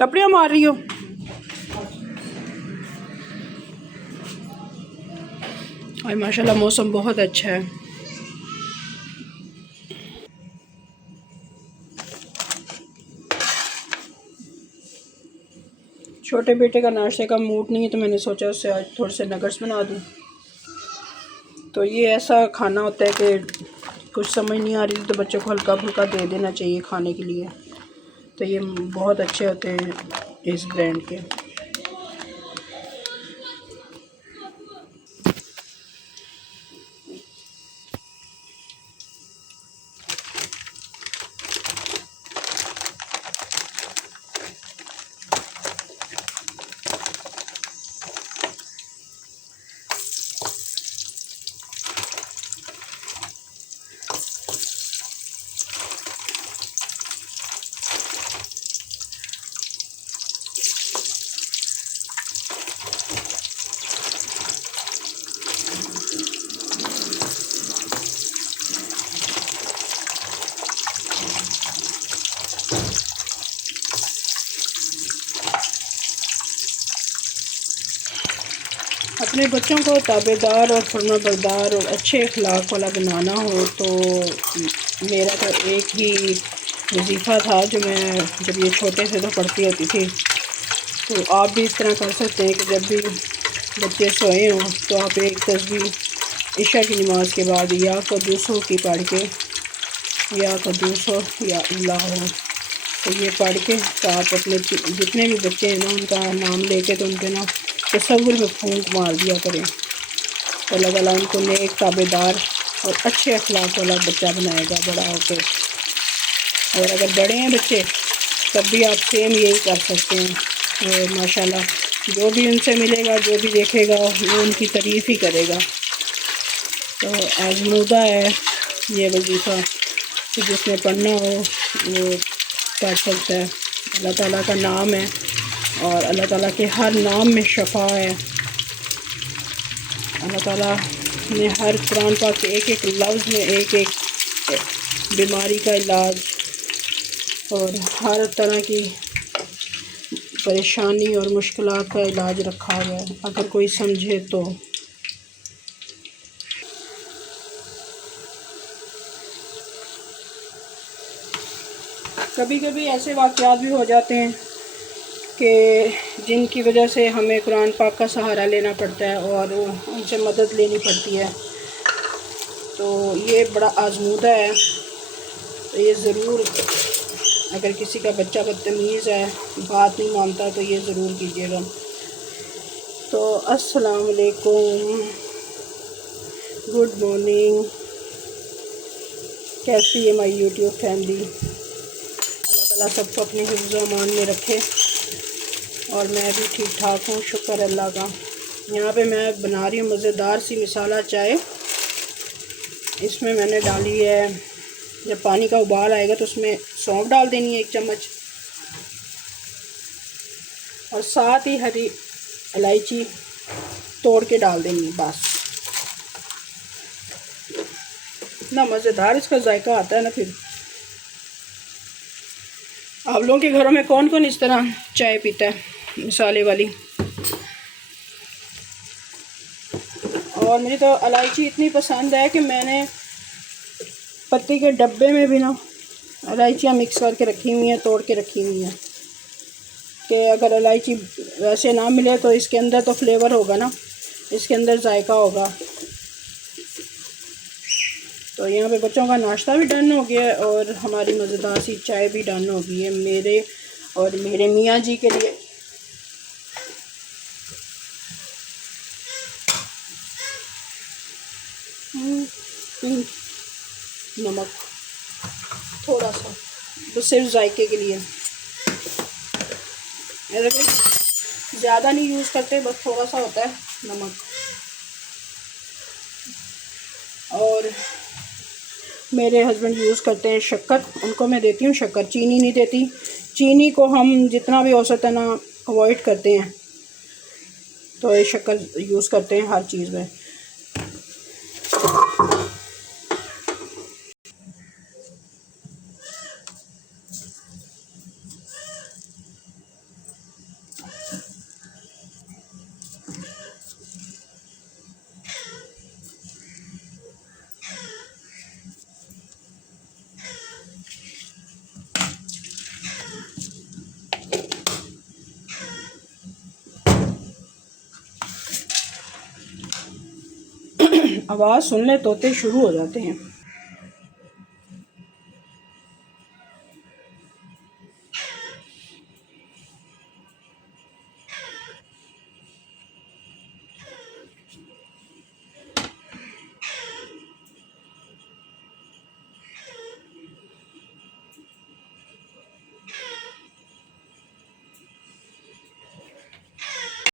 टपड़ियाँ मार रही हो? और माशाल्लाह मौसम बहुत अच्छा है। छोटे बेटे का नाश्ते का मूड नहीं है तो मैंने सोचा उससे आज थोड़े से नगर्स बना दूँ। तो ये ऐसा खाना होता है कि कुछ समझ नहीं आ रही तो बच्चों को हल्का फुल्का दे देना चाहिए खाने के लिए। तो ये बहुत अच्छे होते हैं इस ब्रांड के। अपने बच्चों को ताबेदार और फरमाबरदार और अच्छे अखलाक वाला बनाना हो तो मेरा तो एक ही वजीफ़ा था जो मैं जब ये छोटे से तो पढ़ती होती थी। तो आप भी इस तरह कर सकते हैं कि जब भी बच्चे सोए हों तो आप एक तस्बीह इशा की नमाज़ के बाद या कद्दूसों की पढ़ के या कद्दूसों या अल्लाह हो तो ये पढ़ के तो आप अपने जितने भी बच्चे हैं ना उनका नाम लेके तो उनके ना तसव्वुर में फूंक मार दिया करें। तो अल्लाह ताला उनको नेक ताबेदार और अच्छे अखलाक वाला बच्चा बनाएगा बड़ा होकर। और अगर बड़े हैं बच्चे तब भी आप सेम यही कर सकते हैं। और माशाल्लाह जो भी उनसे मिलेगा जो भी देखेगा वो उनकी तारीफ़ ही करेगा। तो आज़मूदा है ये वजीफ़ा कि जिसने पढ़ना हो वो पढ़ सकता है। अल्लाह ताला का नाम है और अल्लाह ताला के हर नाम में शफा है। अल्लाह ताला ने हर कुरान पाक के एक एक लफ्ज़ में एक एक बीमारी का इलाज और हर तरह की परेशानी और मुश्किलात का इलाज रखा हुआ है अगर कोई समझे तो। कभी कभी ऐसे वाक़यात भी हो जाते हैं कि जिनकी वजह से हमें कुरान पाक का सहारा लेना पड़ता है और उनसे मदद लेनी पड़ती है। तो ये बड़ा आज़मूदा है। तो ये ज़रूर अगर किसी का बच्चा बदतमीज़ है बात नहीं मानता तो ये ज़रूर कीजिएगा। तो अस्सलाम वालेकुम, गुड मॉर्निंग, कैसी है माय यूट्यूब फैमिली। अल्लाह ताला सबको अपने हिफ्ज़ व अमान में रखे और मैं भी ठीक ठाक हूँ, शुक्र अल्लाह का। यहाँ पे मैं बना रही हूँ मज़ेदार सी मसाला चाय। इसमें मैंने डाली है, जब पानी का उबाल आएगा तो उसमें सौंफ डाल देनी है 1 चम्मच और साथ ही हरी इलायची तोड़ के डाल देनी है। बस इतना मज़ेदार इसका जायका आता है ना। फिर आप लोगों के घरों में कौन कौन इस तरह चाय पीता है मसाले वाली। और मुझे तो इलायची इतनी पसंद है कि मैंने पत्ती के डब्बे में भी ना इलायचियाँ मिक्स करके रखी हुई हैं, तोड़ के रखी हुई हैं कि अगर इलायची वैसे ना मिले तो इसके अंदर तो फ्लेवर होगा ना, इसके अंदर जायका होगा। तो यहाँ पे बच्चों का नाश्ता भी डन हो गया है और हमारी मज़ेदार सी चाय भी डन हो गई है मेरे और मेरे मियाँ जी के लिए। नमक थोड़ा सा तो सिर्फ जायके के लिए, ज़्यादा नहीं यूज़ करते, बस थोड़ा सा होता है नमक। और मेरे हस्बैंड यूज़ करते हैं शक्कर, उनको मैं देती हूँ शक्कर, चीनी नहीं देती। चीनी को हम जितना भी हो सकता है ना अवॉइड करते हैं, तो ये शक्कर यूज़ करते हैं हर चीज़ में। आवाज़ सुन ले तोते शुरू हो जाते हैं।